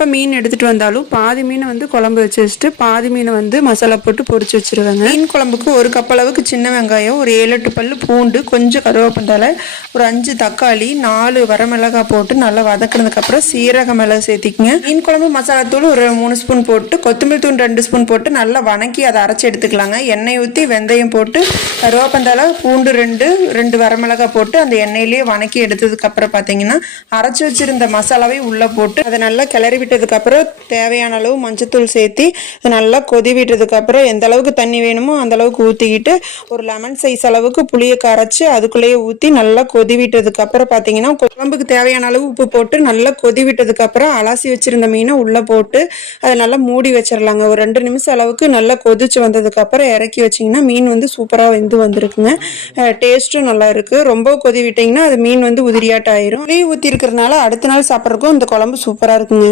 எப்போ மீன் எடுத்துகிட்டு வந்தாலும் பாதி மீனை வந்து குழம்பு வச்சு வச்சுட்டு பாதி மீனை வந்து மசாலா போட்டு பொரிச்சு வச்சுருவேங்க. மீன் குழம்புக்கு 1 கப் அளவுக்கு சின்ன வெங்காயம், ஒரு 7-8 பல்லு பூண்டு, கொஞ்சம் கருவேப்பிலை, ஒரு 5 தக்காளி, 4 வரமிளகாய் போட்டு நல்லா வதக்கினதுக்கப்புறம் சீரக மிளகு சேர்த்திக்குங்க. மீன் குழம்பு மசாலா தூள் ஒரு 3 ஸ்பூன் போட்டு, கொத்தமல்லி தூள் 2 ஸ்பூன் போட்டு நல்லா வணக்கி அதை அரைச்சி எடுத்துக்கலாங்க. எண்ணெய் ஊற்றி வெந்தயம் போட்டு கருவேப்பிலை, பூண்டு 2 வரமிளகாய் போட்டு அந்த எண்ணெயிலேயே வணக்கி எடுத்ததுக்கப்புறம் பார்த்தீங்கன்னா அரைச்சி வச்சிருந்த மசாலாவை உள்ளே போட்டு அதை நல்லா கிளறி விட்டதுக்கப்புறம் தேவையான அளவு மஞ்சத்தூள் சேர்த்தி நல்லா கொதி விட்டதுக்கப்புறம் எந்த அளவுக்கு தண்ணி வேணுமோ அந்த அளவுக்கு ஊற்றிக்கிட்டு ஒரு லெமன் சைஸ் அளவுக்கு புளியை கரைச்சி அதுக்குள்ளேயே ஊற்றி நல்லா கொதி விட்டதுக்கப்புறம் பார்த்தீங்கன்னா குழம்புக்கு தேவையான அளவு உப்பு போட்டு நல்லா கொதி விட்டதுக்கப்புறம் அலசி வச்சிருந்த மீனை உள்ளே போட்டு அதை நல்லா மூடி வச்சிடலாங்க. ஒரு 2 நிமிஷம் அளவுக்கு நல்லா கொதிச்சு வந்ததுக்கப்புறம் இறக்கி வச்சிங்கன்னா மீன் வந்து சூப்பராக வெந்து வந்துருக்குங்க. டேஸ்ட்டும் நல்லா இருக்குது. ரொம்ப கொதி விட்டிங்கன்னா அது மீன் வந்து உதிரியாட்டம் ஆயிரும். புளி ஊற்றி இருக்கிறதுனால அடுத்த நாள் சாப்பிட்றதுக்கும் இந்த குழம்பு சூப்பராக இருக்குங்க.